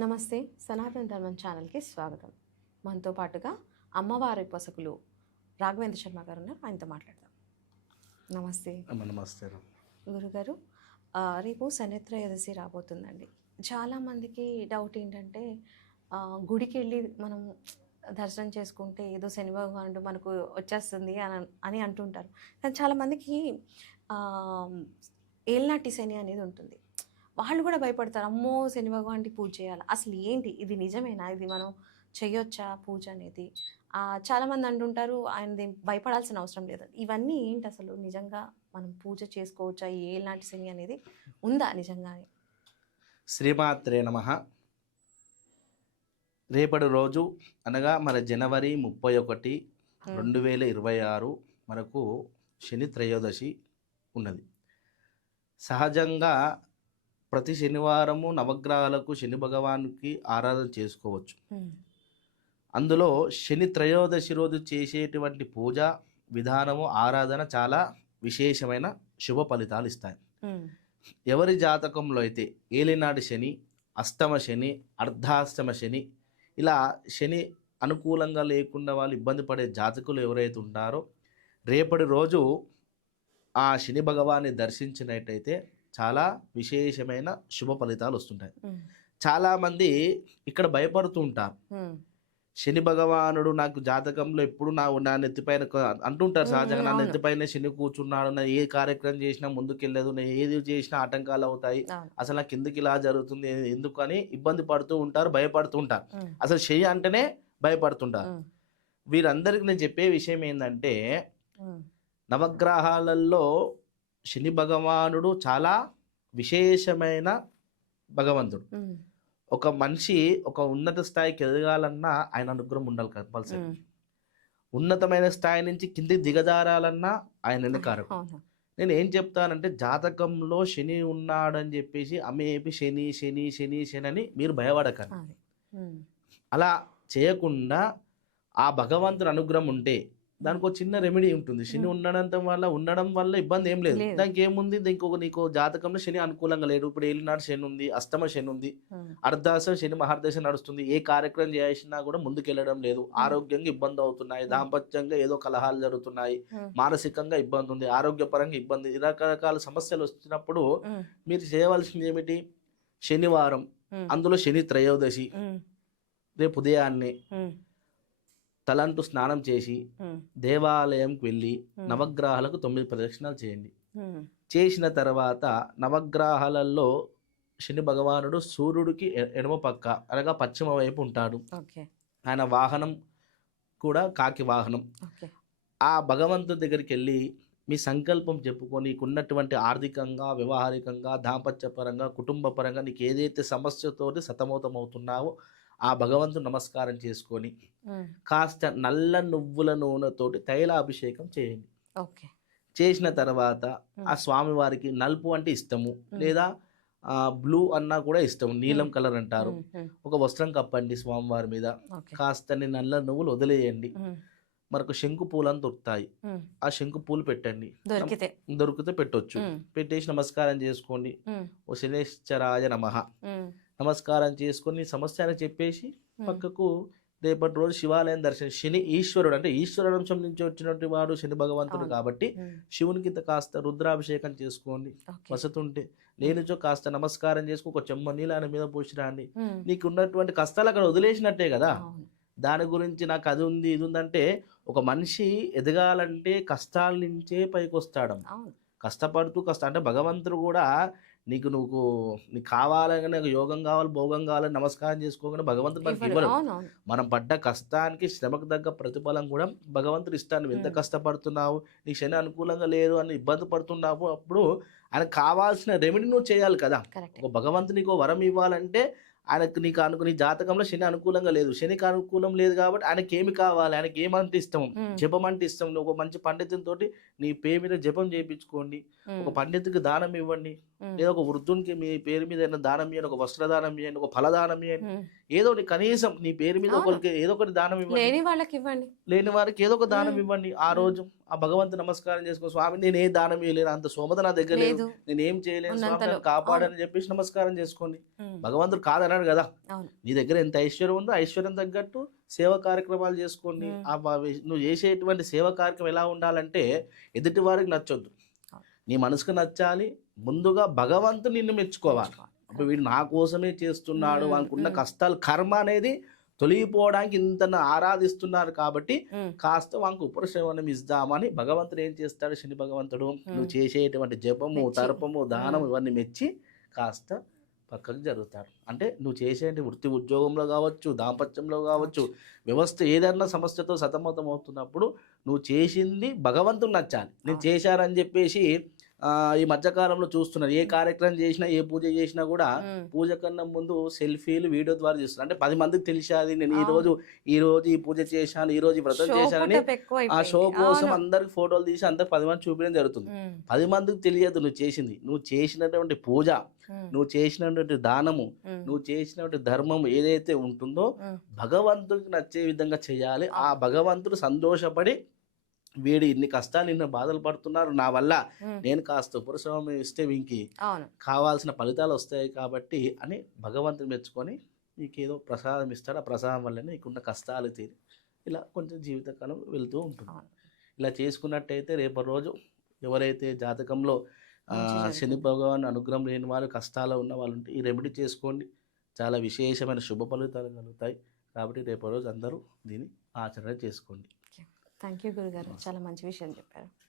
నమస్తే, సనాతన ధర్మం ఛానల్కి స్వాగతం. మనతో పాటుగా అమ్మవారి ఉపాసకులు రాఘవేంద్ర శర్మ గారు ఉన్నారు, ఆయనతో మాట్లాడదాం. నమస్తే. నమస్తే గురుగారు, రేపు శనిత్రయోదశి రాబోతుందండి. చాలామందికి డౌట్ ఏంటంటే గుడికి వెళ్ళి మనం దర్శనం చేసుకుంటే ఏదో శని భగవానుడు మనకు వచ్చేస్తుంది అని అంటుంటారు. కానీ చాలామందికి ఏల్నాటి శని అనేది ఉంటుంది. వాళ్ళు కూడా భయపడతారు, అమ్మో శని భగవాన్కి పూజ చేయాలి, అసలు ఏంటి ఇది, నిజమేనా, ఇది మనం చేయొచ్చా పూజ అనేది? చాలామంది అంటుంటారు ఆయనది భయపడాల్సిన అవసరం లేదు. ఇవన్నీ ఏంటి, అసలు నిజంగా మనం పూజ చేసుకోవచ్చా? ఏలాంటి శని అనేది ఉందా నిజంగానే? శ్రీమాత్రే నమః. రేపటి రోజు అనగా మన జనవరి 31, 2026 మనకు శని త్రయోదశి ఉన్నది. సహజంగా ప్రతి శనివారము నవగ్రహాలకు శని భగవానికి ఆరాధన చేసుకోవచ్చు. అందులో శని త్రయోదశి రోజు చేసేటువంటి పూజ విధానము, ఆరాధన చాలా విశేషమైన శుభ ఫలితాలు ఇస్తాయి. ఎవరి జాతకంలో అయితే ఏలినాటి శని, అష్టమ శని, అర్ధాష్టమ శని, ఇలా శని అనుకూలంగా లేకుండా వాళ్ళు ఇబ్బంది పడే జాతకులు ఎవరైతే ఉంటారో రేపటి రోజు ఆ శని భగవాన్ని దర్శించినట్టయితే చాలా విశేషమైన శుభ ఫలితాలు వస్తుంటాయి. చాలామంది ఇక్కడ భయపడుతూ ఉంటారు, శని భగవానుడు నాకు జాతకంలో ఎప్పుడు నా నెత్తిపైన అంటుంటారు. సహజంగా నా నెత్తిపైన శని కూర్చున్నాడు, నా ఏ కార్యక్రమం చేసినా ముందుకెళ్ళదు, నేను ఏది చేసినా ఆటంకాలు అవుతాయి, అసలు నాకు ఎందుకు ఇలా జరుగుతుంది, ఎందుకు అని ఇబ్బంది పడుతూ ఉంటారు, భయపడుతూ ఉంటారు. అసలు శని అంటేనే భయపడుతుంటారు. వీరందరికీ నేను చెప్పే విషయం ఏంటంటే, నవగ్రహాలలో శని భగవానుడు చాలా విశేషమైన భగవంతుడు. ఒక మనిషి ఒక ఉన్నత స్థాయికి ఎదగాలన్నా ఆయన అనుగ్రహం ఉండాలి కంపల్సరీ. ఉన్నతమైన స్థాయి నుంచి కిందికి దిగజారాలన్నా ఆయన కారకం. నేను ఏం చెప్తానంటే, జాతకంలో శని ఉన్నాడని చెప్పేసి అమ్మేపి శని శని శని శని అని మీరు భయపడకండి. అలా చేయకుండా ఆ భగవంతుని అనుగ్రహం ఉంటే దానికి ఒక చిన్న రెమెడీ ఉంటుంది. శని ఉండడం వల్ల ఇబ్బంది ఏం లేదు. దానికి ఏముంది, నీకు జాతకంలో శని అనుకూలంగా లేడు, ఇప్పుడు ఏలినాడు శని ఉంది, అష్టమ శని ఉంది, అర్ధాశ శని మహర్దశ నడుస్తుంది, ఏ కార్యక్రమం చేసినా కూడా ముందుకెళ్ళడం లేదు, ఆరోగ్యంగా ఇబ్బంది అవుతున్నాయి, దాంపత్యంగా ఏదో కలహాలు జరుగుతున్నాయి, మానసికంగా ఇబ్బంది ఉంది, ఆరోగ్యపరంగా ఇబ్బంది, రకరకాల సమస్యలు వచ్చినప్పుడు మీరు చేయవలసింది ఏమిటి, శనివారం, అందులో శని త్రయోదశి, రేపు ఉదయాన్నే తలంటూ స్నానం చేసి దేవాలయంకి వెళ్ళి నవగ్రహాలకు 9 ప్రదక్షిణాలు చేయండి. చేసిన తర్వాత నవగ్రహాలలో శని భగవానుడు సూర్యుడికి ఎడమ పక్క అనగా పశ్చిమ వైపు ఉంటాడు. ఆయన వాహనం కూడా కాకి వాహనం. ఆ భగవంతుడి దగ్గరికి వెళ్ళి మీ సంకల్పం చెప్పుకొని, నీకున్నటువంటి ఆర్థికంగా, వ్యవహారికంగా, దాంపత్యపరంగా, కుటుంబ పరంగా నీకు ఏదైతే సమస్యతోటి సతమతం అవుతున్నావో ఆ భగవంతుడు నమస్కారం చేసుకొని కాస్త నల్ల నువ్వుల నూనెతోటి తైలాభిషేకం చేయండి. చేసిన తర్వాత ఆ స్వామి వారికి నలుపు అంటే ఇష్టము, లేదా బ్లూ అన్నా కూడా ఇష్టం, నీలం కలర్ అంటారు, ఒక వస్త్రం కప్పండి స్వామివారి మీద, కాస్త నల్ల నువ్వులు వదిలేయండి. మనకు శంకు పూలు అని దొరుకుతాయి, ఆ శంకు పూలు పెట్టండి, దొరికితే పెట్టొచ్చు. పెట్టేసి నమస్కారం చేసుకోండి, ఓ శనేశ్వరాయ నమః నమస్కారం చేసుకొని సమస్యని చెప్పేసి పక్కకు రేపటి రోజు శివాలయం దర్శనం. శని ఈశ్వరుడు అంటే ఈశ్వర వంశం నుంచి వచ్చినటువంటి వాడు శని భగవంతుడు కాబట్టి శివునికి కాస్త రుద్రాభిషేకం చేసుకోండి. వసతుంటే లేనిచో కాస్త నమస్కారం చేసుకుని ఒక చెమ్మ నీళ్ళు ఆయన మీద పోసిరండి. నీకు ఉన్నటువంటి కష్టాలు అక్కడ వదిలేసినట్టే కదా. దాని గురించి నాకు అది ఉంది ఇది ఉందంటే, ఒక మనిషి ఎదగాలంటే కష్టాల నుంచే పైకి వస్తాడు. కష్టపడుతూ అంటే భగవంతుడు కూడా నీకు కావాలని, నాకు యోగం కావాలి, భోగం కావాలని నమస్కారం చేసుకోగానే భగవంతుడు మనకి ఇవ్వడు. మనం పడ్డ కష్టానికి శ్రమకు తగ్గ ప్రతిఫలం కూడా భగవంతుడు ఇస్తాను. నువ్వు ఎంత కష్టపడుతున్నావు, నీ శని అనుకూలంగా లేదు అని ఇబ్బంది పడుతున్నావు, అప్పుడు ఆయన కావాల్సిన రెమెడీ నువ్వు చేయాలి కదా. ఒక భగవంతుడు నీకు వరం ఇవ్వాలంటే ఆయనకు నీ జాతకంలో శని అనుకూలంగా లేదు, శనికి అనుకూలం లేదు కాబట్టి ఆయనకి ఏమి కావాలి, ఆయనకి ఏమంటే ఇష్టం, జపం అంటే ఇష్టం. ఒక మంచి పండితునితో నీ పేరు మీద జపం చేయించుకోండి, ఒక పండితుకి దానం ఇవ్వండి, లేదా ఒక వృద్ధునికి మీ పేరు మీద ఏదైనా దానం ఇవ్వండి, ఒక వస్త్రదానం ఇవ్వండి, ఒక ఫలదానం ఇవ్వండి, ఏదో కనీసం నీ పేరు మీద ఒకరికి ఏదో ఒకటి దానం ఇవ్వండి, లేని వారికి ఏదో ఒక దానం ఇవ్వండి. ఆ రోజు ఆ భగవంతు నమస్కారం చేసుకో, స్వామి నేను ఏ దానం ఇవ్వలేను, అంత సోమత నా దగ్గర లేదు, లేదు నేను ఏం చేయలేను స్వామి, ఉన్నంతలో. నన్ను కాపాడని చెప్పేసి నమస్కారం చేసుకోండి. ఉమ్, భగవంతుడు కాదన్నాడు కదా. అవును. నీ దగ్గర ఎంత ఐశ్వర్యం ఉందో ఐశ్వర్యం తగ్గట్టు సేవ కార్యక్రమాలు చేసుకోండి. నువ్వు చేసేటువంటి సేవ కార్యక్రమం ఎలా ఉండాలంటే ఎదుటి వారికి నచ్చొద్దు, నీ మనసుకు నచ్చాలి. ముందుగా భగవంతుడు నిన్ను మెచ్చుకోవాలి. అప్పుడు వీడు నా కోసమే చేస్తున్నాడు అనుకున్న కష్టాలు కర్మ అనేది తొలగిపోవడానికి ఇంత ఆరాధిస్తున్నారు కాబట్టి కాస్త వానికి ఉపశమనం ఇద్దామని భగవంతుడు ఏం చేస్తాడు, శని భగవంతుడు నువ్వు చేసేటువంటి జపము, తర్పము, దానము ఇవన్నీ మెచ్చి కాస్త పక్కకు జరుగుతాడు. అంటే నువ్వు చేసే వృత్తి ఉద్యోగంలో కావచ్చు, దాంపత్యంలో కావచ్చు, వ్యవస్థ ఏదైనా సమస్యతో సతమతం అవుతున్నప్పుడు నువ్వు చేసింది భగవంతుడు నచ్చాలి. నేను చేశానని చెప్పేసి ఈ మధ్యకాలంలో చూస్తున్నారు, ఏ కార్యక్రమం చేసినా ఏ పూజ చేసినా కూడా పూజ కన్నా ముందు సెల్ఫీలు వీడియో ద్వారా చేస్తున్నారు. అంటే 10 మందికి తెలిసేది నేను ఈ రోజు ఈ పూజ చేశాను, ఈ రోజు ఈ వ్రతం చేశానని ఆ షో కోసం అందరికి ఫోటోలు తీసి అందరికి 10 మంది చూపించడం జరుగుతుంది. 10 మందికి తెలియదు నువ్వు చేసింది, నువ్వు చేసినటువంటి పూజ, నువ్వు చేసినటువంటి దానము, నువ్వు చేసినటువంటి ధర్మం ఏదైతే ఉంటుందో భగవంతుడికి నచ్చే విధంగా చేయాలి. ఆ భగవంతుడు సంతోషపడి వీడు ఇన్ని కష్టాలు నిన్న బాధలు పడుతున్నారు, నా వల్ల నేను కాస్త ఉపశమనం ఇస్తే వీనికి కావాల్సిన ఫలితాలు వస్తాయి కాబట్టి అని భగవంతుని మెచ్చుకొని నీకేదో ప్రసాదం ఇస్తాడు. ఆ ప్రసాదం వల్లనే నీకున్న కష్టాలు తీరి ఇలా కొంచెం జీవితకాలం వెళ్తూ ఉంటుంది. ఇలా చేసుకున్నట్టయితే రేపటి రోజు ఎవరైతే జాతకంలో శని భగవాన్ అనుగ్రహం లేని వాళ్ళు, కష్టాలు ఉన్న వాళ్ళు ఉంటే ఈ రెమెడీ చేసుకోండి, చాలా విశేషమైన శుభ ఫలితాలు కలుగుతాయి. కాబట్టి రేపటి రోజు అందరూ దీన్ని ఆచరణ చేసుకోండి. థ్యాంక్ యూ గురుగారు, చాలా మంచి విషయాలు చెప్పారు.